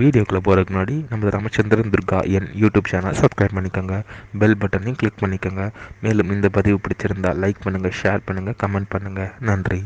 வீடியோக்குள்ளே போகிறதுக்கு முன்னாடி நம்ம ராமச்சந்திரன் துர்கா என் யூடியூப் சேனல் சப்ஸ்கிரைப் பண்ணிக்கோங்க, பெல் பட்டனையும் கிளிக் பண்ணிக்கோங்க. மேலும் இந்த பதிவு பிடிச்சிருந்தால் லைக் பண்ணுங்கள், ஷேர் பண்ணுங்கள், கமெண்ட் பண்ணுங்கள். நன்றி.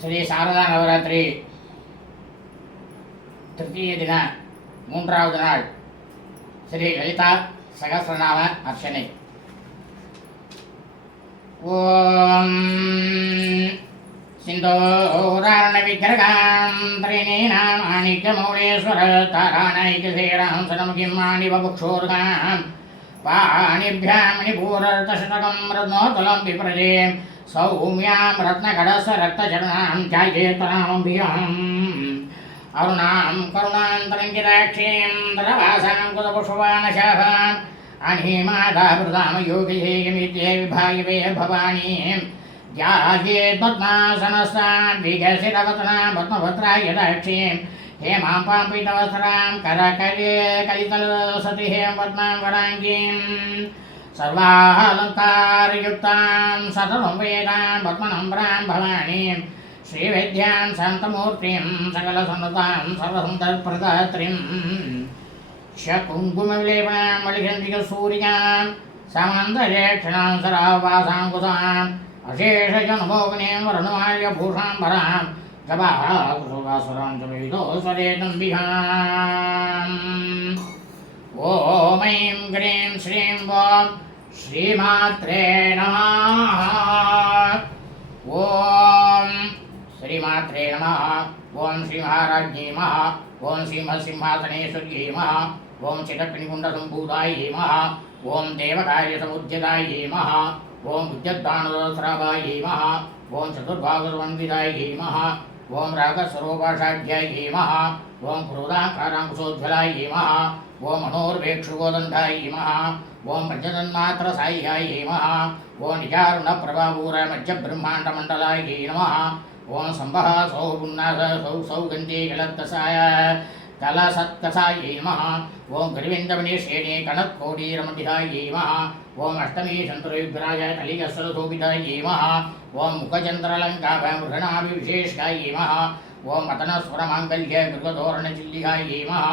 ஸ்ரீ சாரதா நவராத்திரி திருத்தீய தின மூன்றாவது நாள் ஸ்ரீ லலிதா சகஸ்ரநாம அர்ச்சனை. ஓம் சிந்தோராரண விக்கிரகாம் திரிநீனாம் மாணிக்யமௌலேஸ்வர தாராணைக்யசேராம் சனமுகிம் மாணிவபுக்ஷோர்காம் பாணிभ्यां मणिपूरर्तशतकं रत्नोत्तलं विप्रजें सौम्यां रत्नकड़स रक्तचरणां ध्यायेतनामभियाम् अरुणां करुणान्तरङ्गिताक्षीं दरवासां कुलपुष्पवानशाभाम् अनिमादाभृतां योगिधेयमित्ये विभागिवे भवानीं ध्यायेत्पद्मासनस्तां विकसितवदनां पद्मभद्रायदाक्षीं हेमां पापितवस्त्रां करकले कलितलसति हेम पद्मां वराङ्गीं सर्वालङ्कारयुक्तां सततं वेदां पद्मनम्रां भवानीं श्रीवेद्यां शान्तमूर्तिं सकलसन्नुतां सर्वसुन्दरप्रदात्रीं शकुङ्कुमविलेपनां मलिगन्धिकसूर्यां समान्तरेक्षणां सरावासाङ्कुशाम् अशेषजनभोगनीं वर्णमाल्यभूषाम्बरां गवासुरां च वेदोस्वरेतं विहाम्। ॐ ऐं ग्रीं श्रीं वां श्रीमात्रे नमः। ॐ श्रीमात्रे नमः। ॐ श्रीमहाराज्ञी नमः। ॐ श्रीमत्सिंहासनेश्वर्यै नमः। ॐ चिदग्निकुण्डसम्भूतायै नमः। ॐ देवकार्यसमुद्यतायै नमः। ॐ उद्यद्दानसहस्राभायै नमः। ॐ चतुर्भागसमन्वितायै नमः। ॐ रागस्वरूपाषाढ्यायै नमः। ॐ क्रोधाकाराङ्कुशोज्ज्वलायै नमः। ॐ मनोर्वेक्षुगोदण्डायै नमः। ॐ पञ्चतन्मात्रसाह्यायै नमः। ॐ निजारुणप्रभापूरमध्यब्रह्माण्डमण्डलायै नमः। ॐ सम्भः सौपुन्नास सौगन्धे कलत्तसाय कलसत्कसायै नमः। ॐ गरिविन्दमणिश्रेणी कनत्कोटीरमण्डितायै नमः। ॐ अष्टमी शन्तुरयुग्राय कलिकस्वरशोभितायै नमः। ॐ मुखचन्द्रलङ्काभमृगणाभिविशेषायै नमः। ॐ अतनस्वरमाङ्गल्य गृहधोरणचिल्लिकायै नमः।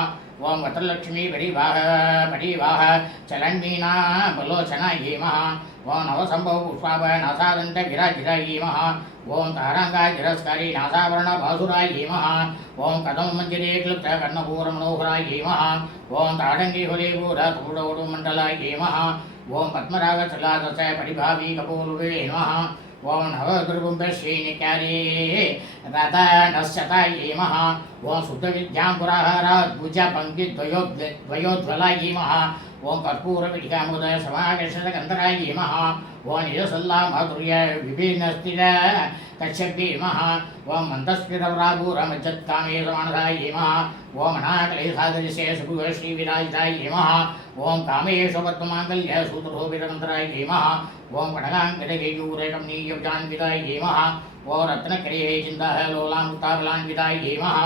ॐ वटलक्ष्मी परिवाह चलन्मीना बलोचनायै नमः। ॐ नवसम्भव पुष्पाभनासादन्त विराजितायै नमः। ॐ ताराङ्गाजिरस्करी नासाभरणभासुरायै नमः। ॐ कदममञ्जरे क्लुप्तकर्णपूरमनोहरायै नमः। ॐ ताडङ्गिहुलेभूरतुडोडुमण्डलायै नमः। ॐ पद्मरागचलादश परिभावी कपूलुवे नमः। ॐ नवगुरुबुम्बश्रीनिकारे रतनश्चतायै नमः। ॐ शुद्धविद्याङ्कुराहारद्भुजपङ्क्तिद्वयोज्ज्वलायै नमः। ॐ कर्पूरपिटिकामुदय समाकर्षणगन्धरायै नमः। ॐ निजसल्लामाधुर्य विभिन्नस्थिर कच्छप्ये नमः। ॐ मन्दस्फिरवराभूरमज्जत्कामे समानदायै नमः। ॐ अनाकलेशादृशे सुभुश्रीविराजितायै नमः। ॐ कामेषु पद्ममाङ्गल्य सूत्रशोभितगन्धरायै नमः। ॐ कटकाङ्कटकेयूरकमनीयजान्वितायै नमः। ॐ रत्नकरेः चिन्तालोलामुक्ताबलान्वितायै नमः।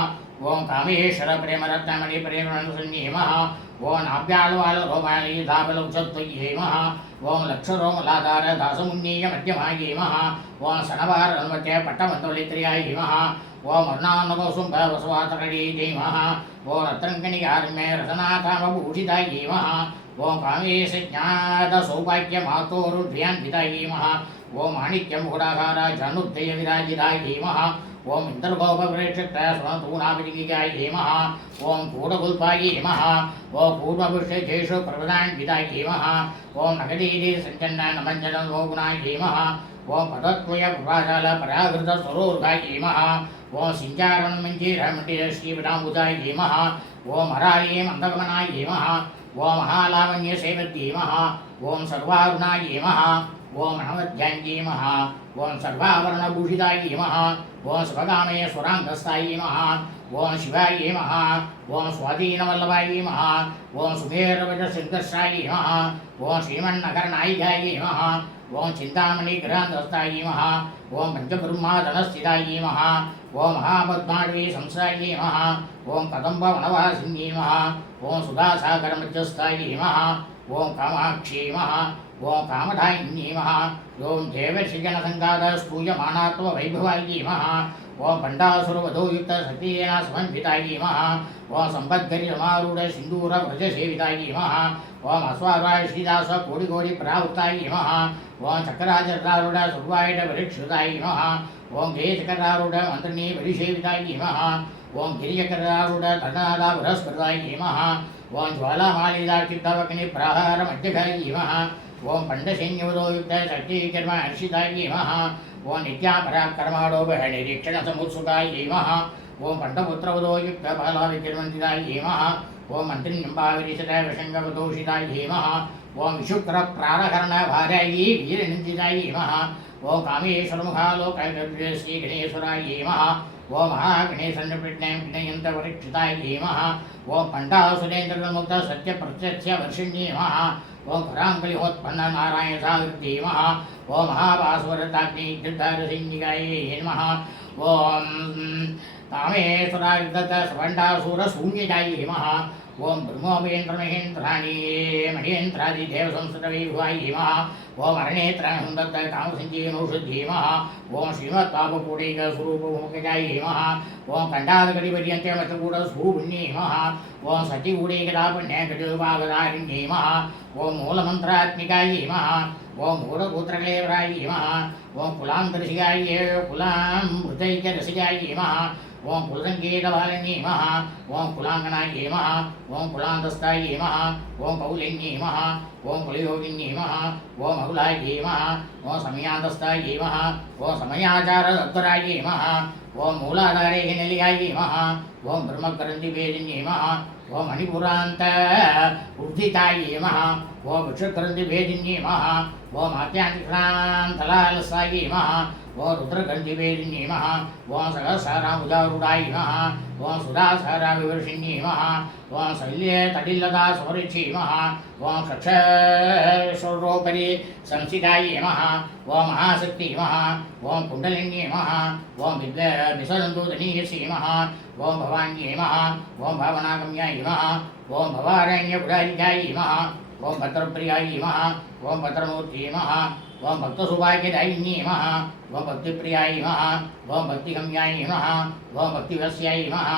ॐ कामेश्वर प्रेमरत्नमणिप्रेमसन्ये नमः। ॐ नाभ्याळुवाळुरोमाणीधाबलौषत्वये नमः। ॐ लक्षरोमलाधार दासमुन्नीय मध्यमायै नमः। ॐ सनवारन्वत्य पट्टमन्तवलित्र्यायै नमः। ॐ अर्णान्नवसुम्भवसवातकरीयै नमः। ॐ रत्नकणिकार्म्य रसनाथामभूषितायै नमः। ॐ कामेशज्ञातसौभाग्यमातोरुध्यान्वितायै नमः। ॐ माणिक्यमुकुटाकार जानुद्दयविराजितायै नमः। ॐ इन्द्रगोपप्रेक्षितस्वतूनाभिजिगायै नमः। ॐ कूटगुल्पायै नमः। ॐ पूर्वपुष्यजेषु प्रवदान्वितायै नमः। ॐ नगदीति सञ्चन्नमञ्जनगोगुणायै नमः। ॐ पदत्वयपराजालपरागृतस्वरोर्गायै नमः। ॐ सिञ्चारणमञ्जीरमण्डितश्रीविडाम्बुजायै नमः। ॐ हरायै मन्दगमनायै नमः। ॐ महालावण्यसेवद्यै नमः। ॐ सर्वारुणायै नमः। ॐ अनवद्याङ्गी नमः। ॐ सर्वाभरणभूषितायै नमः। ॐ शिवगामे सुराङ्गस्तायै नमः। ओम शिवाय नमः ओम स्वाधीनवल्लभाय नमः ओम सुमेरवजसिद्धस्राय नमः ओम श्रीमन्नगरनायिकाय नमः ओम चिन्तामणिग्रहधस्ताय नमः ओम पञ्चब्रह्मादनस्थिताय नमः ओम महापद्माडवी संस्थाय नमः ओम कदम्बवनवासिन्ये नमः ओम सुधासागरमध्यस्थाय नमः ओम कामाक्षी नमः ओम कामधायिन्ये नमः ओम देवर्षिजनसङ्गादस्तूयमानात्मवैभवाय नमः ओम पंडासुरवधोयुक्त शक्तिना समन्विताय नमः ओम संपद्गरिरमारूढ सिन्दूर व्रजसेविताय नमः ओम अश्वारूढ श्रीदास कोटिकोटि प्रावृताय नमः ओम चक्राजरूढ सुर्वायुध परिक्षुताय नमः ओम गेयचक्रारूढ मन्त्रिणी परिसेविताय नमः ओम गिरिचक्रारूढ तन्नाद बृहस्पताय नमः ओम ज्वालामालिदाचित्तवग्नि प्रहार मध्यकाय नमः ओम पंडसैन्यवधोयुक्त शक्तिकर्म हर्षिताय नमः ओम नित्यापराक्रमाडोभः निरीक्षणसमुत्सुकाय नमः ओम पंडपुत्रवधोयुक्त बालाविद्यन्वन्दिताय नमः ओम मन्त्रिण्यम्बाविरिशताय विषङ्गवधोषिताय नमः ओम विशुक्रप्रारहरणभार्यायै वीरनिन्दिताय नमः ओम कामेश्वरमुखालोकैर्गृहे श्रीगणेश्वराय नमः ओम महागणेशन्नपीठ्यां विनयन्तपरीक्षिताय नमः ओम पण्डासुरेन्द्रमुक्त सत्यप्रत्यक्षवर्षिण्ये नमः ओम पराङ्कलिहोत्पन्न नारायणसागृते नमः ओम महाभास्वरताग्निर्धारसिंहिकाय नमः ओम कामेश्वरायुक्त स्वण्डासुरशून्यजाय नमः ओम ब्रह्मोपेन्द्रमहेन्द्राणि महेन्द्रादिदेवसंस्कृतवैभवाय नमः ओम अरणेत्राणहुन्दत्त कामसञ्जीवनौषध्ये नमः ओम श्रीमत्पापकूटैकस्वरूपमुखजाय नमः ओम कण्डादकटिपर्यन्त्यमतकूटस्वरूपिण्ये नमः ओम सतिकूटैकदापुण्यकटिभागदारिण्ये नमः ओम मूलमन्त्रात्मिकाय नमः ओम मूलगोत्रकलेवराय नमः ओम कुलान्तरसिकाय कुलामृतैकरसिकाय नमः ओम कुलसङ्गीतबालिन्ये नमः ओम कुलाङ्गनाय नमः ओम कुलान्तस्थाय नमः ओम कौलिन्ये नमः ओम कुलयोगिन्ये नमः ओम अकुलाय नमः ओम समयान्तस्थाय नमः ओम समयाचारदत्तराय नमः ओम मूलाधारे निलयाय नमः ओम ब्रह्मग्रन्थिभेदिन्ये नमः ओम मणिपुरान्त उद्धिताय नमः ओम वृक्षग्रन्थिभेदिन्ये नमः ओम आत्यान्तिक्रान्तलालसाय नमः ओम रुद्रगन्धिभेदिन्ये नमः ओम सहस्रामुदारूढाय नमः ओम सुधासहस्राविवर्षिण्ये नमः ओम शल्यतटिलता समृक्षे नमः ओम चक्षुरोपरि संस्थिताय नमः ओम महाशक्ति नमः ओम कुण्डलिन्ये नमः ओम विसरन्दूतनीयसे नमः ओम भवान्ये नमः ओम भावनागम्याय नमः ओम भवारण्यपुरारिकाय नमः ओम भद्रप्रियाय नमः ओम भद्रमूर्ति नमः ओम भक्तसौभाग्यदायिन्ये नमः ओम भक्तिप्रियाय नमः ओम भक्तिगम्याय नमः ओम भक्तिवस्याय नमः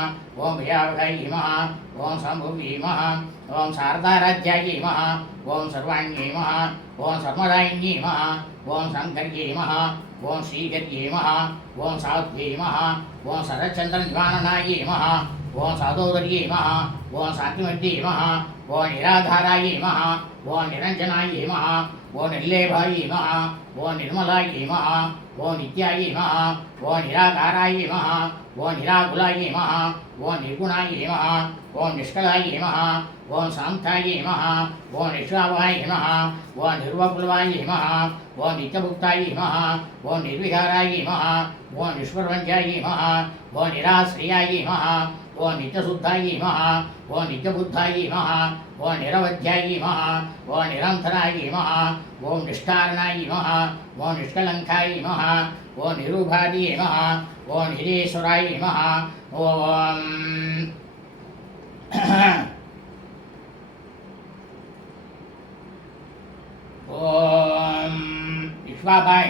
ओम भयावहाय नमः ओम शम्भुवे नमः ओम शारदाराध्याय नमः ओम सर्वाण्ये नमः ओम सर्वदायिन्ये नमः ओम शङ्कर्ये नमः ओम श्रीकर्ये नमः ओम साध्वे नमः ओम शरच्चन्द्रनिवारणाय नमः ओम साधोदर्ये नमः ओम शान्तिमद्ये नमः ओम निराधाराय नमः ओम निरञ्जनाय नमः ओम निर्लेभाय नमः ओम निर्मलाय नमः ओम नित्याय नमः ओम निराकाराय नमः ओम निराकुलाय नमः ओम निर्गुणाय नमः ओम निष्कलाय नमः ओम शान्ताय नमः ओम निष्कामाय नमः ओम निर्वकुलवाय नमः ओम नित्यभुक्ताय नमः ओम निर्विकाराय नमः ओम निष्प्रपञ्चाय नमः ओम निराश्रयाय नमः ओम नित्यशुद्धाय नमः ओम नित्यबुद्धाय नमः ओम निरवध्याय नमः ओम निरन्तराय नमः ओम निष्कारणाय नमः ओम निष्कलङ्काय नमः ओम निरूपाय नमः ओम निरेश्वराय नमः ओम ओम निष्पापाय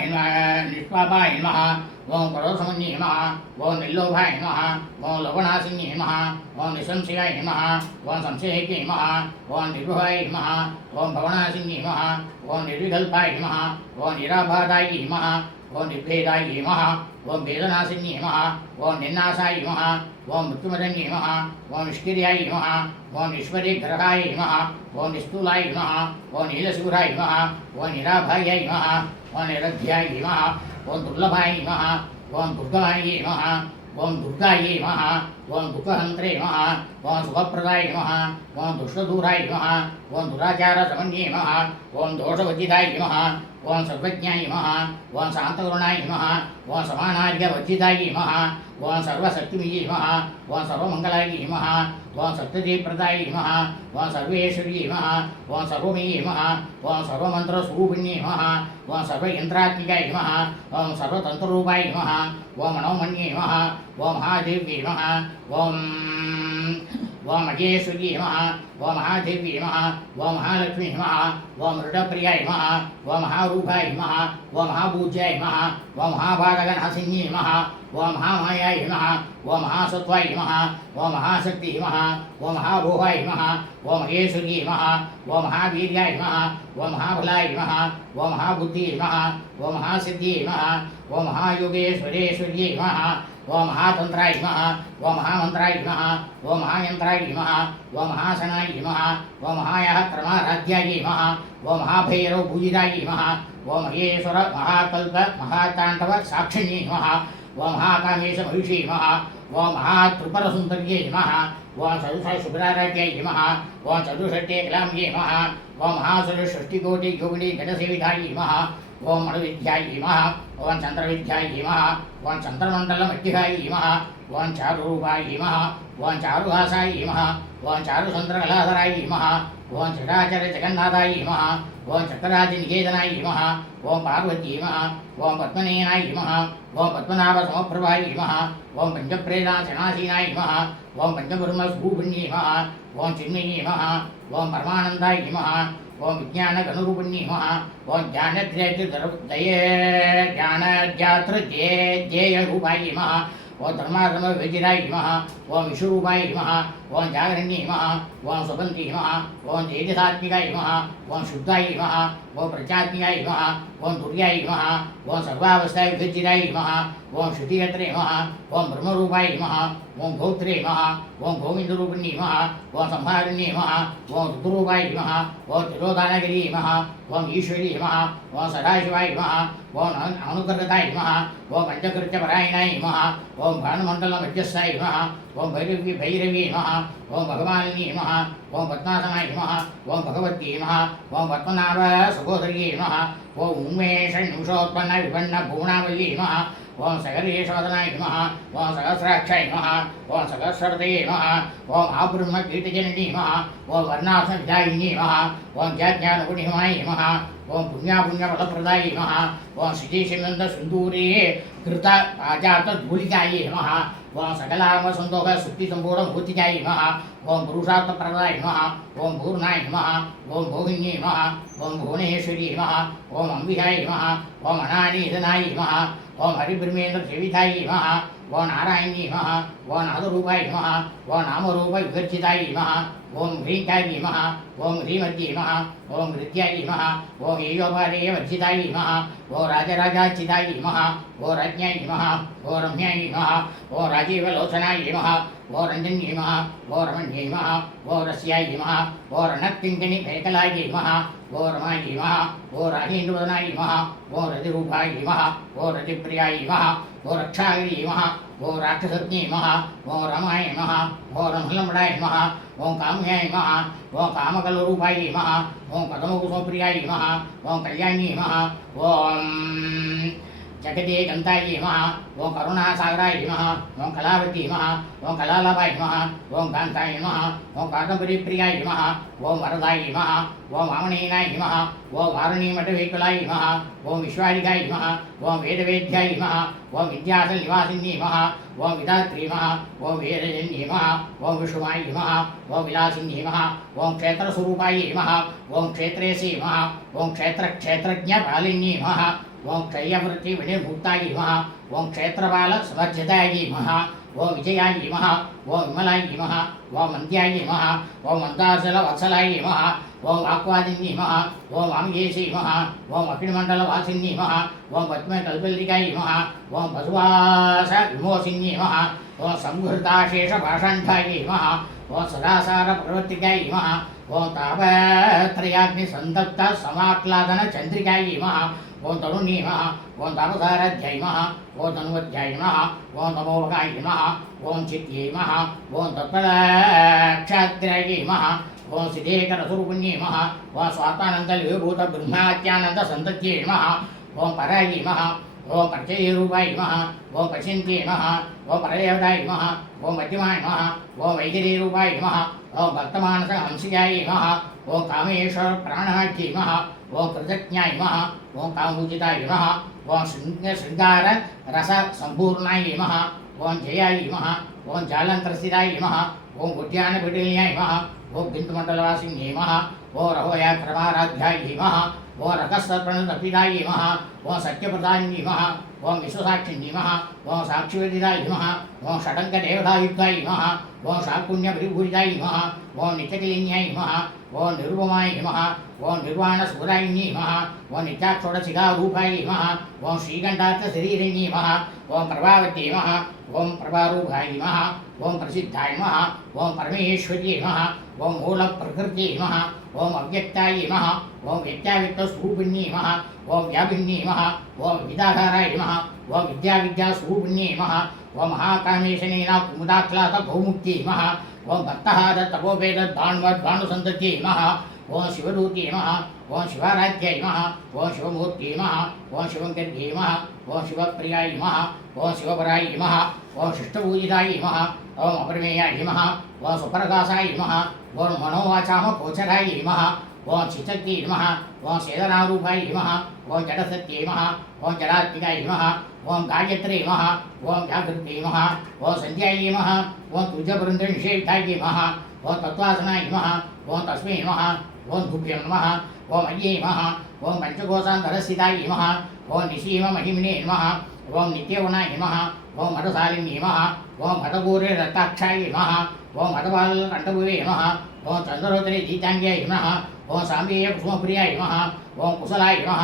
नमः ओम करोसमन्ये नमः ओम निर्लोभाय नमः ओम लवणासिन्ये नमः ओम निसंशयाय नमः ओम संशयके नमः ओम निर्भवाय नमः ओम भवनासिन्ये नमः ओम निर्विकल्पाय नमः ओम निराबाधाय नमः ओम निर्भेदाय नमः ओम वेदनासिन्ये नमः ओम निर्नाशाय नमः ओम मृत्युमदन्ये नमः ओम निष्क्रियाय नमः ओम निष्परिग्रहाय नमः ओम निस्तूलाय नमः ओम नीलशिखराय नमः ओम निराभायाय नमः ओम निरध्याय नमः ओम दुर्लभाय नमः ओम दुर्गमाय नमः ओम दुर्गाय नमः ఓం దుఃఖహంత్రే నమః ఓం శుభప్రదాయ నమః ఓం దుష్టదూరాయ నమః ఓం దురాచార సమన్యే నమః ఓం దోషవర్జితాయ నమః ఓం సర్వజ్ఞాయ నమః ఓం శాంతకరుణాయ నమః ఓం సమానార్ఘవర్జితాయ నమః ఓం సర్వశక్తిమయే నమః ఓం సర్వమంగళాయ నమః ఓం సప్తజయప్రదాయ నమః ఓం సర్వేశ్వర్యే నమః ఓం సర్వమయే నమః ఓం సర్వమంత్రస్వరూపిణ్యే నమః ఓం సర్వయంత్రాత్మికాయ నమః ఓం సర్వతంత్రరూపాయ నమః ఓం మనోమన్యే నమః ఓం మహాదేవ్యే నమః ఓం ఓం మహేశ్వర్యే నమః ఓం మహాదేవ్యే నమః ఓం మహాలక్ష్మీ నమః ఓం మృడప్రియాయ నమః ఓం మహారూపాయ నమః ఓం మహాపూజ్యాయ నమః ఓం మహాభాగగణాసిన్యే నమః ఓం మహామాయాయ నమః ఓం మహాసత్వాయ నమః ఓం మహాశక్తి నమః ఓం మహాభోగాయ నమః ఓం మహేశ్వర్యే నమః ఓం మహావీర్యాయ నమః ఓం మహాబలాయ నమః ఓం మహాబుద్ధి నమః ఓం మహాసిద్ధి నమః ఓం మహాయోగేశ్వరేశ్వర్యే నమః ఓం మహాతంత్రాయ నమః ఓం మహామంత్రాయ నమః ఓం మహాయంత్రాయ నమః ఓం మహాసనాయ నమః ఓం మహాయఃక్రమారాధ్యాయ నమః ఓం మహాభైరవ పూజితాయ నమః ఓం మహేశ్వర మహాకల్ప మహాతాండవ సాక్షిణ్యే నమః ఓం మహాకామేశ మహిషీ నమః ఓం మహాత్రిపురసుందర్యే నమః ఓం చతుషష్ఠుభరారాధ్యాయ నమః ఓం చతుషష్ఠే కలామ్యే నమః ఓం మహాసురషష్ఠికోటి యోగిని గణసేవితాయ నమః ఓం మణువిద్యాయ నమః ఓం చంద్రవిద్యాయ నమః ఓం చంద్రమండలమధ్యాయ నమః ఓం చారురూపాయ నమః ఓం చారుహాసాయ నమః ఓం చారుచంద్రకళాధరాయ నమః ఓం చరాచర జగన్నాథాయ నమః ఓం చక్రరాజ నికేతనాయ నమః ఓం పార్వతీ నమః ఓం పద్మనేనాయ నమః ఓం పద్మనాభ సమప్రభాయ నమః ఓం పంచప్రేతాశనాశీనాయ నమః ఓం పంచబ్రహ్మస్వరూపిణ్యే నమః ఓం చిన్మయే నమః ఓం పరమానందాయ నమః ఓం విజ్ఞానగణరూపిణ్యే నమః ఓం జ్ఞానజ్ఞానజ్ఞాతృధ్యేయరూపాయ నమః ఓం ధర్మాధర్మ విజయాయ నమః ఓం విష్ణురూపాయ నమః ఓం జాగరణ్యే నమః ఓం సుగంధి నమః ఓం తేజసాత్మికాయ నమః ఓం శుద్ధాయ నమః ఓం ప్రత్యాత్మికాయ నమః ఓం దుర్యాయ నమః ఓం సర్వావస్థాయ విభజితాయ నమః ఓం శృతియత్రే నమః ఓం బ్రహ్మరూపాయ నమః ఓం గోత్రే నమః ఓం గోవిందరూపిణ్యే నమః ఓం సంహారిణ్యే నమః ఓం రుద్రరూపాయ నమః ఓం తిరోధానగిరి నమః ఓం ఈశ్వరీ నమః ఓం సదాశివాయ నమః ఓం అనుకృతాయ నమః ఓం పంచకృత్యపరాయణాయ నమః ఓం భానుమండల మధ్యస్థాయ నమః ఓం భైరవీ నమః ఓం భగవానిని నమః ఓం పద్మాసనాయ నమః ఓం భగవత్యై నమః ఓం పద్మనాభ సహోదర్యై నమః ఓం ఉన్మేష నిమిషోత్పన్న విపన్న భువనావల్యై నమః ఓం సగరేశోదనాయ నమః ఓం సహస్రాక్షాయ నమః ఓం సహస్రవతయే నమః ఓం ఆబ్రహ్మ కీర్తిజననీ నమః ఓం వర్ణాసన విదాయిని నమః ఓం జ్ఞానగుణిమాయ నమః ఓం పుణ్యాపుణ్యఫలప్రదాయ నమః ఓం శ్రీశమంత సింధూరే కృత ఆజాత ధూళికాయ నమః ఓం సకలామ సంతోష శుద్ధి సంపూర్ణ మూర్తిజాయ నమః ఓం పురుషార్థప్రదాయ నమః ఓం పూర్ణాయ నమః ఓం భోగిన్యే నమః ఓం భువనేశ్వరీ నమః ఓం అంబికాయ నమః ఓం అనానీధనాయ నమః ఓం హరిబ్రహ్మేంద్ర సేవితాయ నమః ఓం నారాయణీ నమః ఓం నాదరూపాయ నమః ఓం నామరూప వివర్జితాయ నమః ఓం హ్రీంకాయ నమః ఓం హ్రీమత్యై నమః ఓం హృద్యాయ నమః ఓం ఏయోపాదేయ వర్జితాయ నమః ఓం రాజరాజాచితాయ నమః ఓం రాజ్ఞాయ నమః ఓం రమ్యాయ నమః ఓం రాజీవలోచనాయ నమః ఓం రంజన్యై నమః ఓం రమణ్యై నమః ఓం రస్యాయ నమః ఓం రణక్తింకిణి మేకలాయ నమః ఓం రమాయ నమః ఓం రాజేంద్రవదనాయ నమః ఓం రతిరూపాయ నమః ఓం రతిప్రియాయ నమః ఓం రక్షాగిరి నమః ఓం రాక్షసజ్ఞే నమః ఓం రమాయ నమః ఓం రంహలమడాయ నమః ఓం కామ్యాయ నమః ఓం కామకలరూపాయ నమః ఓం పదమకుశప్రియాయ నమః ఓం కళ్యాణ్యై నమః ఓం జగదే గంతాయ నమః ఓం కరుణాసాగరాయ నమః ఓం కళావతి నమః ఓం కళాలభాయ నమః ఓం కాంతాయ నమః ఓం కాకంబరిప్రియాయ నమః ఓం వరదాయ నమః ఓం వామనేనాయ నమః ఓం వారుణీమఠవేకులాయ నమః ఓం విశ్వారికాయ నమః ఓం వేదవేద్యాయ నమః ఓం విద్యాసల నివాసిన్యై నమః ఓం విధాత్రీ నమః ఓం వేదజన్యై నమః ఓం విషుమాయ నమః ఓం విలాసిన్యై నమః ఓం క్షేత్రస్వరూపాయ నమః ఓం క్షేత్రేశే నమః ఓం క్షేత్రజ్ఞపాలిన్యై నమః ఓం క్షయవృత్తి వినిర్ముక్తాయ నమః ఓం క్షేత్రబాల సమర్జితాయ నమః ఓం విజయాయ నమః ఓం విమలాయ నమః ఓం మంద్యాయ నమః ఓం మందాసల వత్సలాయ నమః ఓం వాక్వాదిన్యై నమః ఓం వామయేశై నమః ఓం అఖిలమండల వాసిన్యై నమః ఓం పద్మ కల్పల్లికాయ నమః ఓం పశువాస విమోసిన్యై నమః ఓం సంహృతాశేష భాషాంఠాయ నమః ఓం సదాసార ప్రవర్తికాయ నమః ఓం తాపత్రయాగ్ని సంతప్త సమాక్లాదన చంద్రికాయ నమః ఓం తరుణ్యై నమః ఓం తాపసారాధ్యాయ నమః ఓం తనువధ్యాయ నమః ఓం తమోభగాయ నమః ఓం చిత్యై నమః ఓం తత్పరాక్షాత్రాయ నమః ఓం సిద్ధేకరస్వరూపిణ్యై నమః ఓం స్వాత్మానంద విభూత బ్రహ్మాత్యానంద సంతత్యై నమః ఓం పరాయ నమః ఓం ప్రత్యయరూపాయ నమః ఓం పశ్యంత్యై నమః ఓం పరదేవతాయ నమః ఓం మధ్యమాయ నమః ఓం వైఖరీరూపాయ నమః ఓం భక్తమానస హంసికాయ నమః ఓం కామేశ్వర ప్రాణాఖ్యై నమః ఓం కృతజ్ఞాయ నమః ఓం కామూజితాయ నమః ఓం శృంగార రస సంపూర్ణాయ నమః ఓం జయాయ నమః ఓం జాలంతరస్థితాయ నమః ఓం ఉద్యాన విడిల్యాయ నమః ఓం బిందుమండలవాసిన్యై నమః ఓం రహోయాక్రమారాధ్యాయ నమః ఓం రకస్తప్రణతపితాయ నమః ఓం సత్యప్రదాన్యై నమః ఓం విశ్వసాక్షిన్యై నమః ఓం సాక్షివేదితాయ నమః ఓం షడంగదేవతాయుక్తాయ నమః ఓం శాకుణ్యపరిభూరితాయ నమః ఓం నిత్యకలిన్యాయ నమః ఓం నిరుపమాయ నమః ఓం నిర్వాణస్ఫురాయిన్యై నమః ఓం నిత్యాక్షోడశిఖారూపాయ నమః ఓం శ్రీకంఠార్థశరీరిణ్యై నమః ఓం ప్రభావత్యై నమః ఓం ప్రభారూపాయ నమః ఓం ప్రసిద్ధాయ నమః ఓం పరమేశ్వర్యై నమః ఓం మూలప్రకృత్యై నమః ఓం అవ్యక్తాయ నమః ఓం వ్యక్తావ్యక్తస్వరూపిణ్యై నమః ఓం వ్యాపిన్యై నమః ఓం విద్యాధారాయ నమః ఓం విద్యావిద్యాస్వరూపిణ్యై నమః ఓం మహాకామేశనేన కుముదాక్లాత భౌముక్త్యై నమః ఓం భక్తహార తపోవేద భానుసంతత్యై నమః ఓం శివదూత్యై నమః ఓం శివారాధ్యాయ నమః ఓం శివమూర్త్యై నమః ఓం శివంకర్యై నమః ఓం శివప్రియాయ నమః ఓం శివపరాయ నమః ఓం శిష్టపూజితాయ నమః ఓం అపరిమేయాయ నమః ఓం సుప్రకాశాయ నమః ఓం మనోవాచామ గోచరాయ నమః ఓం చిత్తత్యై నమః ఓం సేదనారూపాయ నమః ఓం జడసత్యై నమః ఓం జడాత్మికాయ నమః ఓం గాయత్రీ నమః ఓం జాగృత్యై నమః ఓం సంధ్యాయ నమః ఓం తుజబృందనిషేవితాయ నమః ఓం తత్వాసనాయ నమః ఓం తస్మై నమః ఓం తుభ్యం నమః ఓం అయ్యై నమః ఓం పంచకోశాంతరస్థితాయ నమః ఓం నిశీమ మహిమినే నమః ఓం నిత్యవనాయ నమః ఓం మధుశాలిన్యై నమః ఓం మధగూరే రక్తాక్షాయ నమః ఓం మధబాల కంఠభువే నమః ఓం చంద్రోదరి దీతాంగ్యాయ నమః ఓం సాంబేయ కుసుమప్రియాయ నమః ఓం కుశలాయ నమః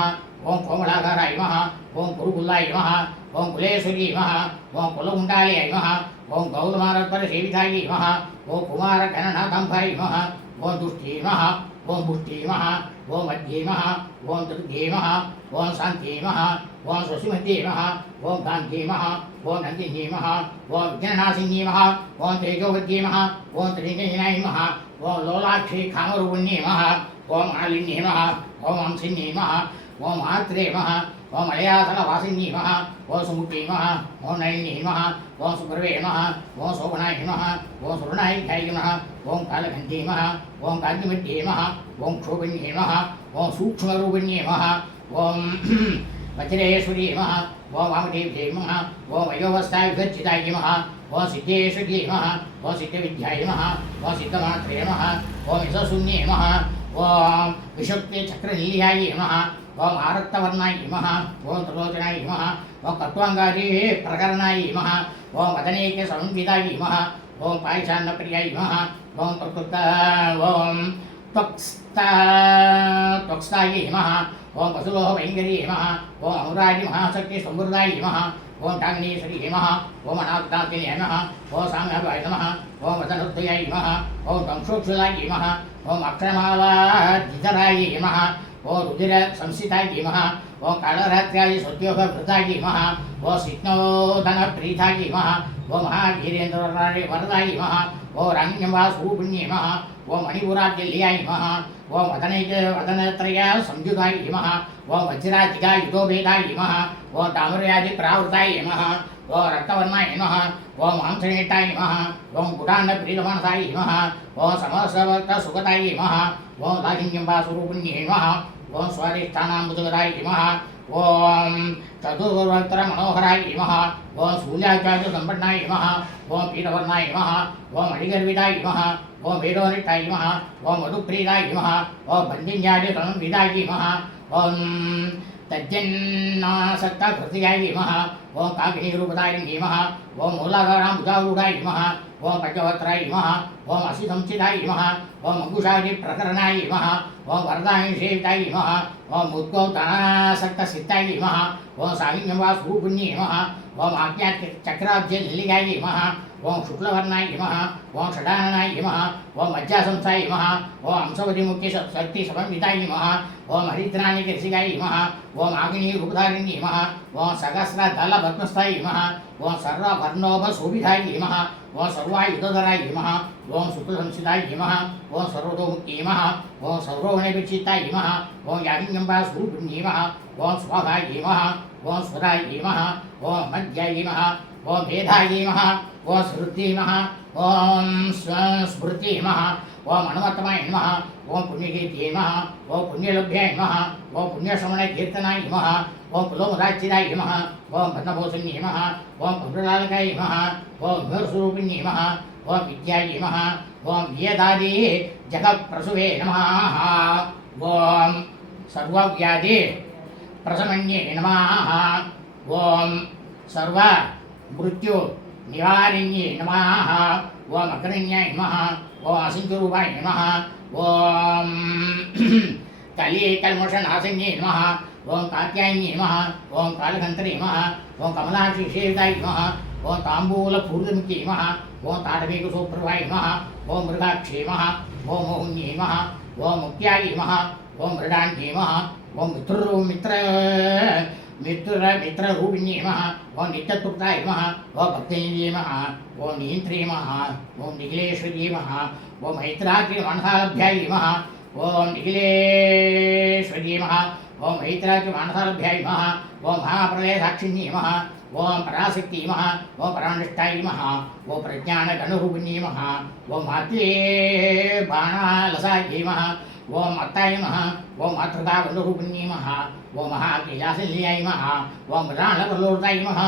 ఓం కోమలాకారాయ నమః ఓం కురుకుల్లాయ నమః ఓం కులేశ్వరీ నమః ఓం కులగుండాలయ నమః ఓం గౌతమారత్పర సేవితాయ నమః ఓం కుమార గణనాథంభాయ నమః ఓం దుష్ట్యై నమః ఓం పుష్ట్యై నమః ఓం మధ్యై నమః ఓం దుర్గ్యై నమః ఓం శాంత్యై నమః ఓం స్వస్తిమత్యై నమః ఓం కాంత్యై నమః ఓం నందిన్యై నమః ఓం విఘ్ననాశిన్యై నమః ఓం తేజోవత్యై నమః ఓం త్రినేత్రాయ నమః ఓం లోలాక్షి కామరూపిణ్యై నమః ఓం మాలిన్యై నమః ఓం అంశిన్యై నమః ఓం మాత్రే నమః ఓం అలయాసనవాసిన్యై నమః ఓం సుముఖ్యై నమః ఓం నళిన్యై నమః ఓం సుప్రవే నమః ఓం శోభనాయ నమః ఓం సువర్ణాయుధాయ నమః ఓం కాలకంఠ్యై నమః ఓం కాంతిమత్యై నమః ఓం క్షోభిన్యై నమః ఓం సూక్ష్మరూపిణ్యై నమః ఓం వజ్రేశ్వర్యై నమః ఓం వామదేవ్యై నమః ఓం వయోవస్థాయ వివర్జితాయ నమః ఓం సిద్ధేశ్వర్యై నమః ఓం సిద్ధవిద్యాయ నమః ఓం సిద్ధమాత్రే నమః ఓం యశశూన్యై నమః ఓం విశక్తి చక్రనిలయాయ నమః ఓం ఆరక్తవర్ణాయ నమః ఓం త్రిలోచనాయ నమః ఓం కట్వాంగారీ ప్రకరణాయ నమః ఓం వదనేక సంవిదాయ నమః ఓం పాయసాన్నప్రియాయ నమః ఓం ప్రకృత ఓం త్వక్స్తాయ నమః ఓం పశులోహ భయంకరీ నమః ఓం అమరాజి మహాశక్తి సమృద్ధాయ నమః ఓం టాంగ్నేశ్వరీ నమః ఓం అనాథాతిని నమః ఓం సామ్యాభాయ నమః ఓం వదనోద్దయాయ నమః ఓం దంశోక్షులాయ నమః ఓం అక్షరమాలాధిధరాయ నమః ఓం రుధిర సంస్థితాయ నమః ఓం కాళరాత్ర్యాయ సత్యోభృతాయ నమః ఓం సిగ్నోదన ప్రీతాయ నమః ఓం మహావీరేంద్ర వరదాయ నమః ఓం రంగనివాసరూపిణ్యై నమః ఓం మణిపురాద్యల్యాయ నమః ఓం వదనత్రయ సంయుగాయ నమః ఓం వజ్రాధికాయుధోభేదాయ నమః ఓం తామరయాది ప్రావృతాయ నమః ఓం రక్తవర్ణాయ నమః ఓం మాంసనేటాయ నమః ఓం గుడాండ ప్రీతమనసాయ నమః ఓం సమస్తవర్త సుగతాయ నమః ఓం లాహిన్యంబాస్వరూపిణ్యై నమః ఓం స్వాధిష్టానాంబుధరాయ నమః ఓం చతుర్వర్తర మనోహరాయ నమః ఓం శూల్యాచార్య సంపన్నాయ నమః ఓం పీతవర్ణాయ నమః ఓం అడిగర్విదాయ నమః ఓం వేదోనిటాయ నమః ఓం మధుప్రీదాయ నమః ఓం బంధిన్యాది సంవిదాయ నమః ఓం తజ్జన్నాసక్త కృతియాయ నమః ఓం కాకినీరూపదాయ నమః ఓం మూలాధారాంబుజారూఢాయ నమః ఓం పంచవత్రాయ నమః ఓం అసిసంచితాయ నమః ఓం అంకుశాది ప్రకరణాయ నమః ఓం వరదాయనిషేవితాయ నమః ఓం ఉద్గౌతనాసక్త సిద్ధాయ నమః ఓం సాహిన్యవాసరూపిణ్యై నమః ఓం ఆజ్ఞాచక్రాబ్జనిలయాయ నమః ओम शुक्लवर्णाय नमः ओम षडाननाय नमः ओम मज्जासंस्थाय नमः ओम अंशवती मुख्य शक्ति समन्विताय नमः ओम हरिद्राणि कृषिकाय नमः ओम आग्नेय रूपधारिण्ये नमः ओम सहस्रदल पद्मस्थाय नमः ओम सर्ववर्णोपशोभिताय नमः ओम सर्वायुधधराय नमः ओम शुक्लसंसिताय नमः ओम सर्वतोमुख्ये नमः ओम सर्ववर्णविचिताय नमः ओम याज्ञम्बा स्वरूपिण्ये नमः ओम स्वाहाय नमः ओम स्वराय नमः ओम मध्याय नमः ओम भेदाय नमः ओम श्रुति नमः ओम स्मृति नमः ओम अनुमतमाय नमः ओम पुण्यकीर्ति नमः ओम पुण्यलभ्याय नमः ओम पुण्यश्रवणकीर्तनाय नमः ओम पुलोमराचिताय नमः ओम भद्रभूषण्ये नमः ओम पुण्यलालकाय नमः ओम विभवस्वरूपिण्ये नमः ओम विद्याय नमः ओम वेदादि जगत्प्रसूवे नमः ओम सर्वव्याधि प्रशमन्ये नमः ओम सर्व मृत्यु निवारिण्ये नमः ओम अग्रण्याय नमः ओम असिंचरूपाय नमः ओम कली कल्मषनाशिन्ये नमः ओम कात्यायन्ये नमः ओम कालकंतरे नमः ओम कमलाक्षी सेविताय नमः ओम ताम्बूलपूर्णमुखे नमः ओम ताडवेकसुप्रभाय नमः ओम मृगाक्षे नमः ओम मोहुन्ये नमः ओम मुक्त्याय नमः ओम मृडान्ये नमः ओम मित्ररूपिण्ये नमः ओम नित्यतृप्ताय नमः ओम भक्तये नमः ओम नीन्त्रे नमः ओम निखिलेश्वर्ये नमः ओम मैत्राग्निमानसालभ्याय नमः ओम निखिलेश्वर्ये नमः ओम मैत्राग्निमानसालभ्याय नमः ओम महाप्रलयसाक्षिण्ये नमः ओम पराशक्ति नमः ओम परानिष्ठाय नमः ओम प्रज्ञानगणरूपिण्ये नमः ओम मात्रे बाणालसाय नमः ओम अत्ताय नमः ओम मातृकावल्लरूपिण्ये नमः ओम महाक्रियाशल्याय नमः ओम प्राणवल्लोताय नमः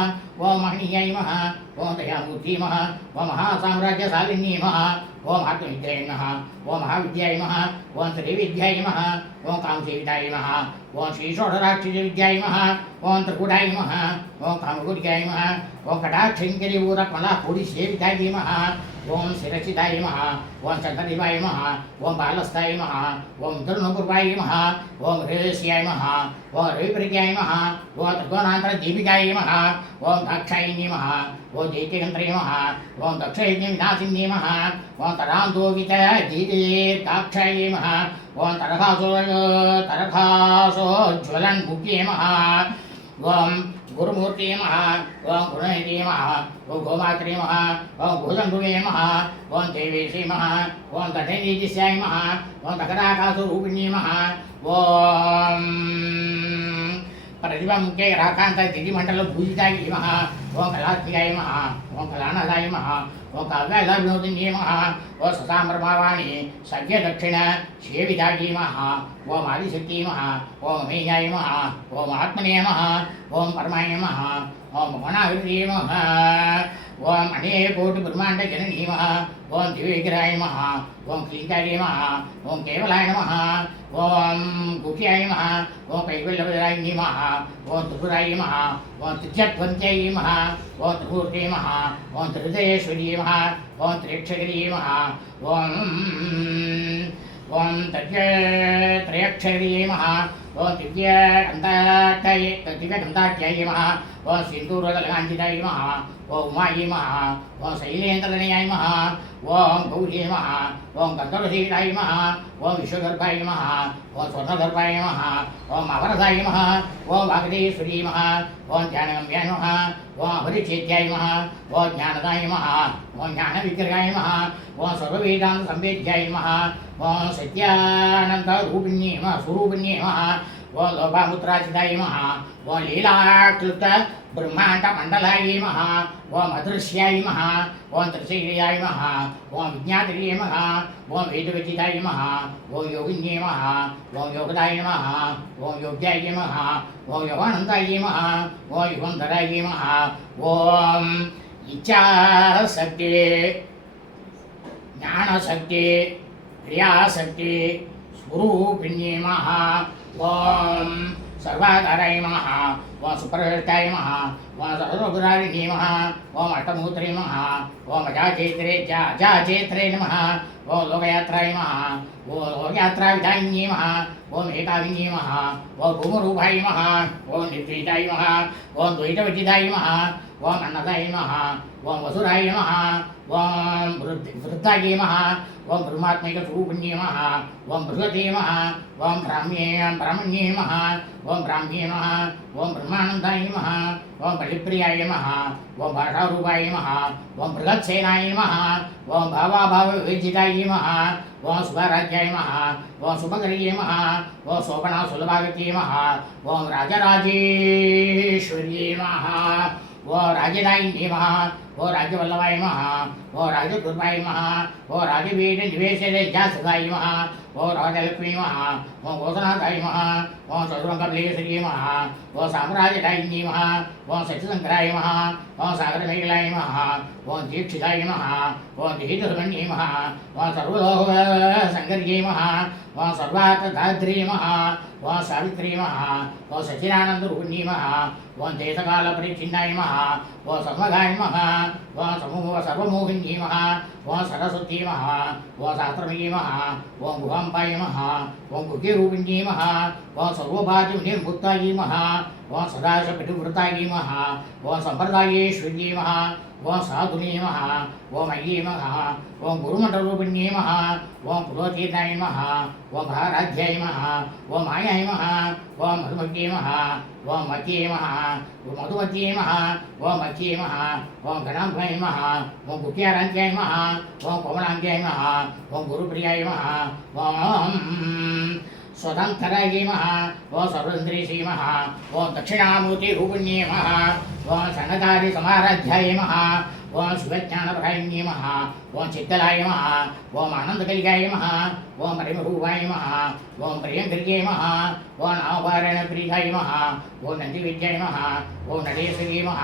ओम महनीयाय नमः ओम दयामूर्ति नमः ओम महासाम्राज्यशालिन्ये नमः ओम आत्मविद्याय नमः ओम महाविद्याय नमः ओम श्रीविद्याय नमः ओम कामसेविताय नमः ओम श्रीषोडराक्षिविद्याय नमः ओम त्रिकुटाय नमः ओम कामकुटिकाय नमः ओम कटाक्षङ्करीपूरकमलापूरिसेविताय नमः ओम शिरसिताय नमः ओम चन्द्रदेवाय नमः ओम बालस्थाय नमः ओम तरुणपूर्वाय नमः ओम हृदयस्याय नमः ओम रविप्रज्ञाय नमः ओम त्रिकोणान्तरदीपिकाय नमः ओम दाक्षाय नमः ओम दैत्यगन्त्रे नमः ओम दक्षयज्ञविनाशिन्ये नमः ओम तरान्तोगितदीर्घाक्षाय नमः ओम तरखासोज्ज्वलन्मुख्ये नमः ओम गुरुमूर्ति नमः ओम गुणनिधि नमः ओम गोमात्रे नमः ओम भूषणभुवे नमः ओम देवेशे नमः ओम दठनिधिस्याय नमः ओम दकराकाशरूपिण्ये नमः ओम प्रतिभामुख्ये राकान्त दिदिमण्डलभूषिताय नमः ओम कलात्मिकाय नमः ओम कलानदाय नमः ओम काव्यालविनोदिन्ये नमः ओम सताम्रभावाणि सव्यदक्षिण सेविताय नमः ओम आदिशक्ति नमः ओम मेयाय नमः ओम आत्मने नमः ओम परमाय नमः ओम भवनाविद्ये नमः ओम अनेकोटिब्रह्माण्डजननी नमः ओम दिव्यविग्रहाय नमः ओम क्लीकाय नमः ओम केवलाय नमः ओम गुह्याय नमः ओम कैवल्यवदराय नमः ओम त्रिपुराय नमः ओम त्रिजध्वन्त्यै नमः ओम त्रिमूर्ते नमः ओम त्रिहृदयेश्वर्ये नमः ओम त्र्यक्षगिरे नमः ओम ओम त्रयक्षगिरे नमः ओम दिव्यगन्धाढ्याय नमः ओम सिन्दूरदलकाञ्चिताय नमः ओम उमाय नमः ओम शैलेन्द्रतनयाय नमः ओम गौरी नमः ओम गन्धर्वसेविताय नमः ओम विश्वगर्भाय नमः ओम स्वर्णगर्भाय नमः ओम अवरदाय नमः ओम वागदेश्वरी नमः ओम ज्ञानगम्याय नमः ओम हरिचेत्याय नमः ओम ज्ञानदाय नमः ओम ज्ञानविग्रहाय नमः ओम सर्ववेदान्तसंवेद्याय नमः ओम सत्यानन्दरूपिण्ये नमः स्वरूपिण्ये नमः ओम लोभामुद्राचिताय नमः ओम लीलाक्लुप्त ब्रह्माण्डमण्डलाय नमः ओम अदृश्याय नमः ओम त्रिशैल्याय नमः ओम विज्ञात्रिये नमः ओम वेदविदिताय नमः ओम योगिन्ये नमः ओम योगदाय नमः ओम योग्याय नमः ओम योगानन्दाय नमः ओम युगन्धराय नमः ओम इच्छाशक्ति ज्ञानशक्ति क्रियाशक्ति स्वरूपिण्ये नमः ओम सर्वाधाराय नमः ओम सुप्रहृताय नमः ओम सर्वगुरारिणे नमः ओम अष्टमूत्रे नमः ओम अजाचेत्रे नमः ओम लोकयात्राय नमः ओम लोकयात्राविधायिन्ये नमः ओम एकाविन्ये नमः ओम भूमरूपाय नमः ओम निर्द्वैताय नमः ओम द्वैतविदिताय नमः ओम अन्नदाय नमः ओम वसुराय नमः ओम वृद्धाय नमः ओम ब्रह्मात्मिकस्वरूपिण्ये नमः ओम बृहते नमः ओम ब्राह्मण्ये नमः ओम ब्राह्म्ये नमः ओम ब्रह्मानन्दाय नमः ओम बलिप्रियाय नमः ओम भाषारूपाय नमः ओम बृहत्सेनाय नमः ओम भावाभावविवेजिताय नमः ओम सुभाराज्याय नमः ओम सुभगर्ये नमः ओम शोभना सुलभागत्ये नमः ओम राजराजेश्वर्ये नमः ओम राजदायिन्ये नमः ओम राज्यवल्लभाय नमः ओम राजकृपाय नमः ओम राजवीर निवेशजासदाय नमः ओम राजलक्ष्मी नमः ओम गोसनाथाय नमः ओम चतुरङ्गप्लेश्वर्ये नमः ओम साम्राज्यदायिन्ये नमः ओम सत्यशङ्कराय नमः ओम सागरमेखलाय नमः ओम दीक्षिताय नमः ओम दीहितसुमन्ये नमः ओम सर्वलोकसङ्कर्ये नमः ओम सर्वार्थदात्रे नमः ओम सावित्रे नमः ओम सच्चिदानन्दरूपिण्ये नमः ओम देशकालपरिच्छिन्नाय नमः ओम सर्वगाय नमः ओम सर्वमोहिन्ये नमः ओम सरस्वती नमः ओम शास्त्रमये नमः ओम गुहाम्बाय नमः ओम गुह्यरूपिण्ये नमः ओम सर्वोपाधिनिर्मुक्ताय नमः ओम सदाशिवपतिव्रताय नमः ओम सम्प्रदायेश्वर्ये नमः ओम साधुने नमः ओम अय्ये नमः ओम गुरुमण्डलरूपिण्ये नमः ओम पुरोहिताय नमः ओम महाराध्याय नमः ओम मायाय नमः ओम मधुमत्ये नमः ओम मत्ये नमः ओम मधुमत्ये नमः ओम मत्ये नमः ओम गणाम्बाय नमः ओम गुह्याराध्याय नमः ओम कोमलाङ्ग्याय नमः ओम गुरुप्रियाय नमः ओम स्वतन्त्राय नमः ओम सर्वेन्द्रिये नमः ओम दक्षिणामूर्तिरूपिण्ये नमः ओम सनकादिसमाराध्याय नमः ओम शिवज्ञानप्रदायिन्ये नमः ओम चित्तलाय नमः ओम आनन्दकलिकाय नमः ओम परिमरूपाय नमः ओम प्रियङ्कर्ये नमः ओम नामपारायणप्रीताय नमः ओम नन्दिविद्याय नमः ओम नटेश्वर्ये नमः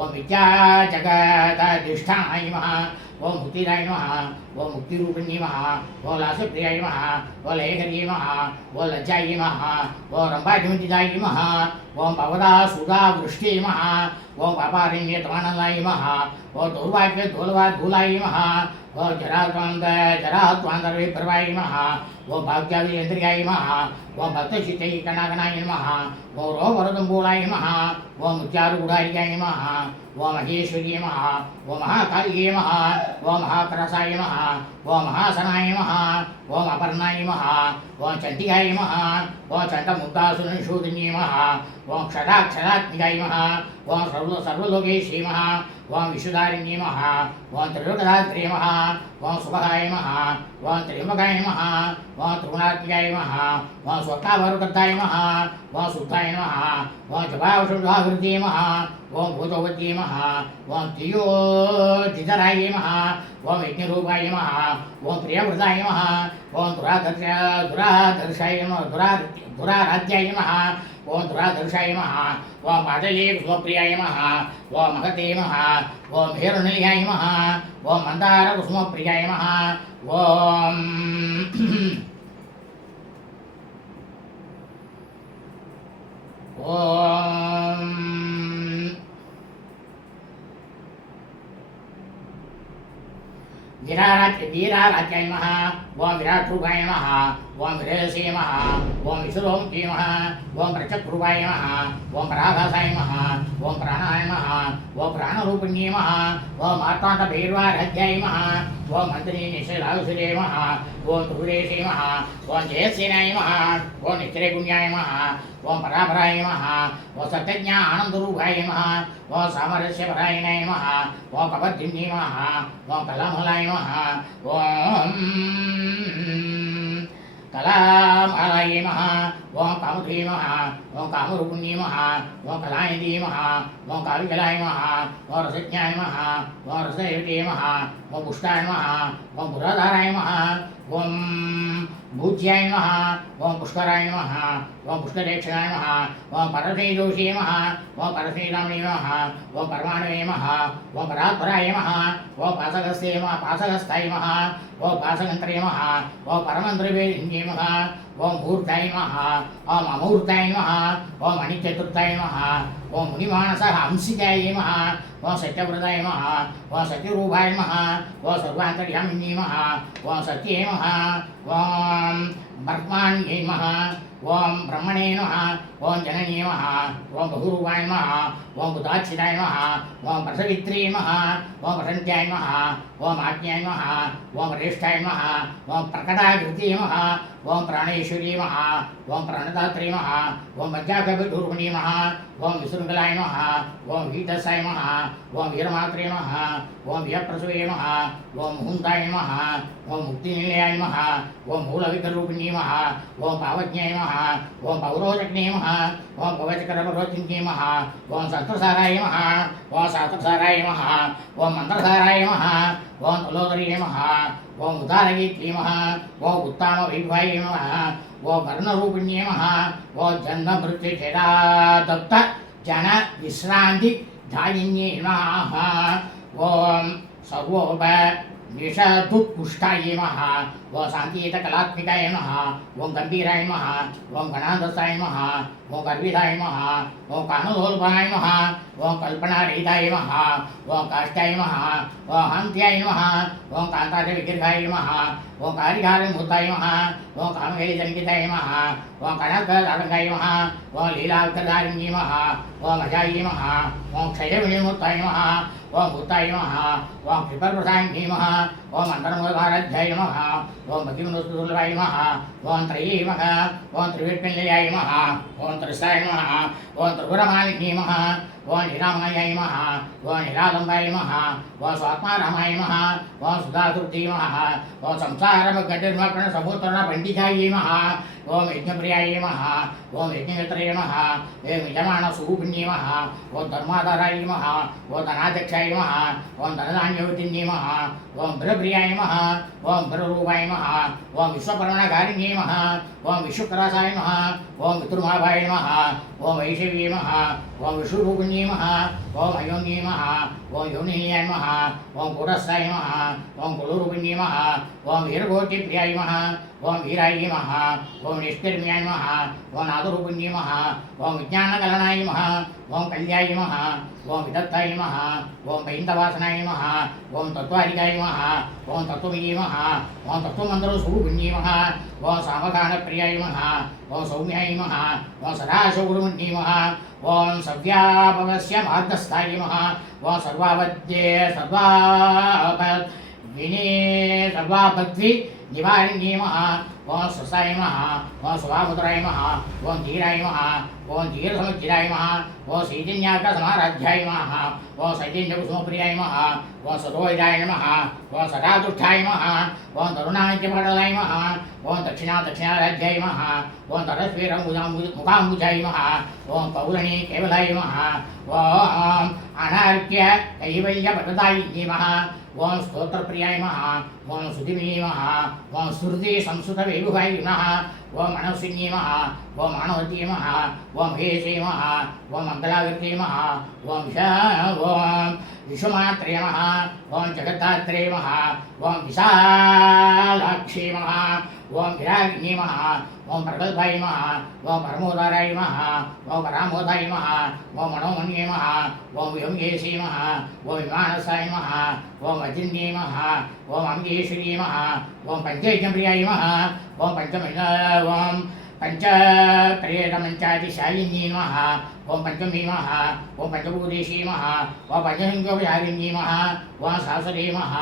ओम विद्याजगदधिष्ठानाय नमः ओम मुक्तिदाय नमः ओम मुक्तिरूपिण्ये नमः ओम लास्यप्रियाय नमः ओम लयकर्ये नमः ओम लज्जाय नमः ओम रम्भाधिमतिदाय नमः ओम भवदासुधावृष्टे नमः ओम पापारण्यतमानलाय नमः ओम दौर्भाग्यदोलवाद्भूलाय नमः ओम जरात्वान्तरविप्रवाय नमः ओम भाग्यादियन्त्रियाय नमः ओम भक्तचित्तैकणागणाय नमः ओम रोगवरदम्बूलाय नमः ओम मुत्यारुगुडार्याय नमः ओम महेश्वर्ये नमः ओम महाकाल्ये नमः ओम महाकरसाय नमः ओम महासनाय नमः ओम अपर्णाय नमः ओम चण्डिकाय नमः ओम चण्डमुद्दासुरनिषूदिन्ये नमः ओम क्षराक्षरात्मिकाय नमः ओम सर्वलोकेशे नमः ओम विशुधारिण्ये नमः ओम त्रिलोकदात्रे नमः ओम सुभगाय नमः ओम त्र्यम्बकाय नमः ओम त्रिगुणात्मिकाय नमः ओम स्वकावरुकर्ताय नमः ओम शुद्धाय नमः ओम जपावशुद्धावृत्ये नमः ओम भूतवत्ये नमः ओम तियोदितराय नमः ओम यज्ञरूपाय नमः ओम प्रियवृताय नमः ओम दुरादर्शाय नमः दुराराध्याय नमः ओम दुरादर्शाय नमः ओम पाटले कुसुमप्रियाय नमः ओम महते नमः ओम हेरुनिलयाय नमः ओम मन्दारकुसुमप्रियाय नमः ओम ओम वीराराध्याय नमः ओम विराट्रूपाय नमः ओम विरसे नमः ओम विशुलोमुखे नमः ओम प्रचक्रूपाय नमः ओम पराभासाय नमः ओम प्राणाय नमः ओम प्राणरूपिण्ये नमः ओम मार्ताण्डभैरवाराध्याय नमः ओम मन्त्रिणे निश्चलासुरे नमः ओम त्रिपुरेशे नमः ओम जयसेनाय नमः ओम निश्चलगुण्याय नमः ओम परापराय नमः ओम सत्यज्ञानन्दरूपाय नमः ओम सामरस्यपरायणाय नमः ओम कपद्दिन्ये नमः ओम कलामलाय नमः ओम कलामालाय नमः ओम कामधुये नमः ओम कामरूपिण्ये नमः ओम कलायिन्ये नमः ओम काविकलाय नमः ओम रसज्ञाय नमः ओम रसदेवते नमः ओम पुष्टाय नमः ओम पुराधाराय नमः ओम भूज्याय नमः ओम पुष्कराय नमः ओम पुष्करेक्षणाय नमः ओम परसेदोषे नमः ओम परसेदामणे नमः ओम परमाणवे नमः ओम परात्पराय नमः ओम पासगस्ते नमः पासगस्ताय नमः ओम पासगन्त्रे नमः ओम परमन्त्रिवेदिन्ये नमः ओम मूर्ताय नमः ओम अमूर्ताय नमः ओम अनित्यचतुर्थाय नमः ओम मुनिमानसः हंसिकाय नमः ओम सत्यव्रताय नमः ओम सत्यरूपाय नमः ओम सर्वान्तर्यामिने नमः ओम सत्ये नमः ओम ब्रह्माण्ये नमः ओम ब्रह्मणे नमः ओम जननी नमः ओम बहुरूपाय नमः ओम बुधाक्षिताय नमः ओम प्रसवित्रे नमः ओम प्रसन्त्याय नमः ओम आज्ञाय नमः ओम रेष्ठाय नमः ओम प्रकटाकृते नमः ओम प्राणेश्वरी नमः ओम प्राणदात्रे नमः ओम मज्जाकविधूर्मिणे नमः ओम विशृङ्खलाय नमः ओम वीतसाय नमः ओम वीरमात्रे नमः ओम वीरप्रसवे नमः ओम मुहुन्दाय नमः ओम मुक्तिनिलयाय नमः ओम मूलविकरूपिणे नमः ओम पावज्ञाय नमः ओम पौरोचक्ने नमः ओम पवचकरपरोचिन्ये नमः ओम सत्रसाराय नमः ओम शास्त्रसाराय नमः ओम मन्त्रसाराय नमः ओम तुलोदरी नमः ओम उदारगीत्ये नमः ओम उत्तामवैभवाय नमः ओम वर्णरूपिण्ये नमः ओम जन्ममृत्युछेदादत्त जन विश्रान्ति धायिन्ये नमः ओम सर्वोप विषदुत्पुष्टाय नमः ओम शान्तियुतकलात्मिकाय नमः ओम गम्भीराय नमः ओम गणाधसाय नमः ओम गर्विधाय नमः ओम कानुलोल्पनाय नमः ओम कल्पनारहिताय नमः ओम काष्ठाय नमः ओम हन्त्याय नमः ओम कान्तारविग्रहाय नमः ओम कारिकालमूर्ताय नमः ओम कामकेलिजनकिताय नमः ओम कनकतारकाय नमः ओम लीलावतारिण्ये नमः ओम अजाय नमः ओम क्षयविनिमूर्ताय नमः ओम भूताय नमः ओम कृपप्रसायिन्ये नमः ओम अन्तर्मुखभाराध्याय नमः ओम भक्तिविनोदुर्लभाय नमः ओम त्रयी नमः ओम त्रिविक्रमनिलयाय नमः ओम त्रिसाय नमः ओम त्रिपुरमालिन्ये नमः ओम निरामायाय नमः ओम निरालम्बाय नमः ओम स्वात्मारामाय नमः ओम सुधातुर्ति नमः ओम संसारमगतिर्मकरणसमुत्तरणपण्डिताय नमः ओम यज्ञप्रियाय नमः ओम यज्ञमित्रे नमः ओम यजमानस्वरूपिण्ये नमः ओम धर्माधाराय नमः ओम धनाध्यक्षाय नमः ओम धनधान्यवतिन्ये नमः ओम बृहप्रियाय नमः ओम बृहरूपाय नमः ओम विश्वपर्वणकारिण्ये नमः ओम विश्वकरासाय नमः ओम वितुर्माभाय नमः ओम वैशव्ये नमः ओम विष्णुरूपिण्ये नमः ओम अयोन्ये नमः ओम योनिन्याय नमः ओम कूटस्थाय नमः ओम कुलरूपिण्ये नमः ओम वीरगोटिप्रियाय नमः ओम वीराय नमः ओम निष्कर्म्याय नमः ओम नादरूपिण्ये नमः ओम विज्ञानकलनाय नमः ओम कल्याय नमः ओम विदत्ताय नमः ओम पैन्दवासनाय नमः ओम तत्त्वारिकाय नमः ओम तत्त्वमयी नमः ओम तत्त्वमन्त्रस्वरूपिण्ये नमः ओम सामगानप्रियाय नमः ओम सौम्याय नमः ओम सदाशिवगुरुमन्ये नमः ओम सव्यापवस्य मार्गस्थाय नमः ओम सर्वावद्ये सर्वापद्विने सर्वापद्वि निवारिण्ये नमः ओम स्वसाय नमः ओम स्वामुद्राय नमः ओम धीराय नमः ओम धीरसमुज्जिराय नमः ओम चैतन्याकसमाराध्याय नमः ओम चैतन्यकुसुमप्रियाय नमः ओम सतोहिताय नमः ओम सदातुष्टाय नमः ओम तरुणाज्यपटलाय नमः ओम दक्षिणाराध्याय नमः ओम तरस्वीरमुखाम्बुजाय नमः ओम पौरणी केवलाय नमः ओम अनार्क्य कैवल्यपटदायिन्ये नमः ओम स्तोत्रप्रियाय नमः ओम सुधिमे नमः ओम श्रुति संस्कृतवैभवाय नमः ओम मनस्विन्ये नमः ओम मानवत्ये नमः ओम हेशे नमः ओम मङ्गलाविर्ते नमः ओम विश्वमात्रे नमः ओम जगद्धात्रे नमः ओम विशालाक्षे नमः ओम विरागिन्ये नमः ओम प्रगल्भाय नमः ओम परमोदाराय नमः ओम परामोदाय नमः ओम मनोमन्ये नमः ओम व्योमकेशे नमः ओम विमानसाय नमः ओम अजिन्ये नमः ओम अम्बेश्वरी नमः ओम पञ्चयज्ञप्रियाय नमः ओम पञ्चप्रेतमञ्चादिशायिन्ये नमः ओम पंचमी नमः ओम पंचभूतेशी नमः ओम पंचलिङ्गविहारिण्ये नमः ओम शासरे नमः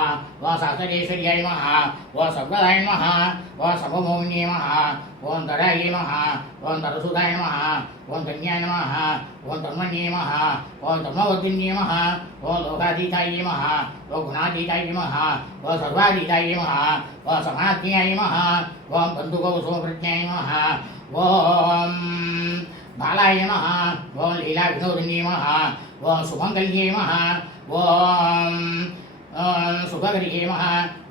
ओम शासरेश्वर्याय नमः ओम सर्वदाय नमः ओम सर्वभौम्ये नमः ओम धराय नमः ओम धरसुधाय नमः ओम धन्याय नमः ओम धर्मण्ये नमः ओम धर्मवर्धिन्ये नमः ओम लोकातीताय नमः ओम गुणातीताय नमः ओम सर्वातीताय नमः ओम समात्याय नमः ओम बन्धुकौसुमप्रज्ञाय नमः ओम बालाय नमः ओम लीलाविनोदिन्ये नमः ओम सुमङ्गल्ये नमः ओम सुभगर्ये नमः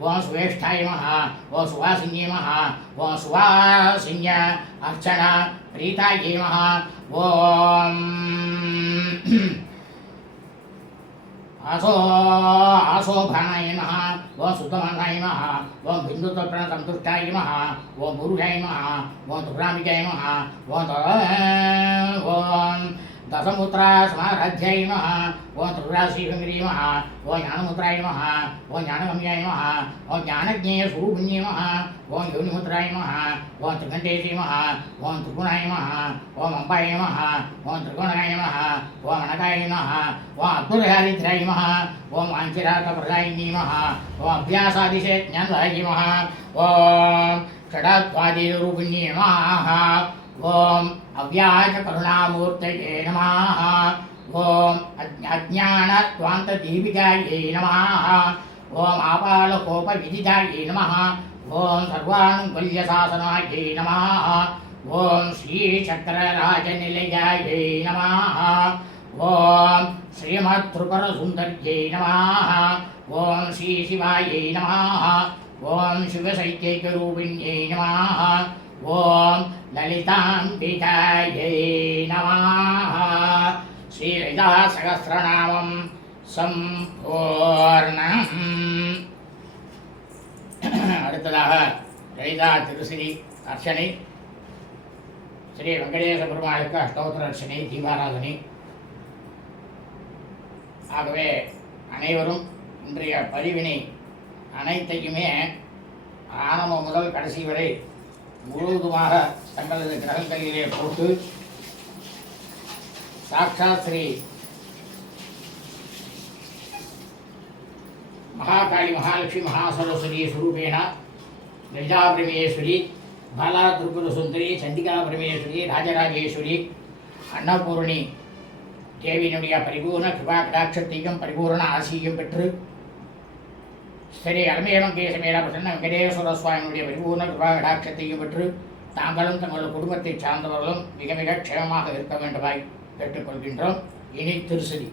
ओम सुवेष्ठाय नमः ओम सुवासिन्ये नमः ओम सुवासिन्य अर्चना प्रीताय नमः ओम आसो आसोभानाय नमः ओम सुतमनाय नमः ओम बिंदुतप्रण संतुष्टाय नमः ओम गुरुजाय नमः ओम दुर्गाम्बिकाय नमः ओम दशमुद्रा समाराध्याय नमः ओम त्रिपुराश्रीभङ्गिरी नमः ओम ज्ञानमुद्राय नमः ओम ज्ञानगम्याय नमः ओम ज्ञानज्ञेयस्वरूपिण्ये नमः ओम योनिमुद्राय नमः ओम त्रिकण्ठेशी नमः ओम त्रिगुणाय नमः ओम अम्बाय नमः ओम त्रिगुणाय नमः ओम अनकाय नमः ओम अब्दुलहारिद्राय नमः ओम वाञ्छिरार्थप्रदायिनी नमः ओम अभ्यासादिशे ज्ञानदाय नमः ओम षडात्वादिरूपिण्ये नमः ओम अव्याज करुणामूर्तये नमः ओम अज्ञानत्वान्तदीपिकायै नमः ओम आपालकोपविदितायै नमः ओम सर्वानुकूल्यशासनायै नमः ओम श्रीचक्रराजनिलयायै नमः ओम श्रीमत्त्रिपुरसुन्दर्यै नमः ओम श्रीशिवायै नमः ओम शिवशैत्यैकरूपिण्यै नमः ओम ललिताम्बिकायै नमः श्री ललिता सहस्रनामं சம்பூர்ணம். அடுத்ததாக லலிதா திருசிரி அர்ச்சனை, ஸ்ரீ வெங்கடேச பெருமாளுக்கு அஷ்டோத்திர அர்ச்சனை, தீபாராதனை. ஆகவே அனைவரும் இன்றைய பதிவினை அனைத்தையுமே ஆரம்பம் முதல் கடைசி வரை முழுவதுமாக தங்களது கிரகங்களிலே போட்டு சாட்சாத் ஸ்ரீ महाकाली महालक्ष्मी महासरस्वती स्वरूपेण ललिता परमेश्वरी, बाला त्रिपुर सुंदरी, चंडिका परमेश्वरी, राजराजेश्वरी, अन्नपूर्णी தேவியினுடைய பரிபூர்ண கிருபா கடாட்சத்தையும் பரிபூர்ண ஆசியும் பெற்று ஸ்ரீ அலமேலம் கேசமேல பிரசன்ன வெங்கடேஸ்வர சுவாமியுடைய பரிபூர்ண கிருபா கடாட்சத்தையும் பெற்று தாங்களும் தங்களது குடும்பத்தை சார்ந்தவர்களும் மிக மிக க்ஷேமமாக இருக்க வேண்டுமாய் கேட்டுக்கொள்கின்றோம். இனி திருசதி.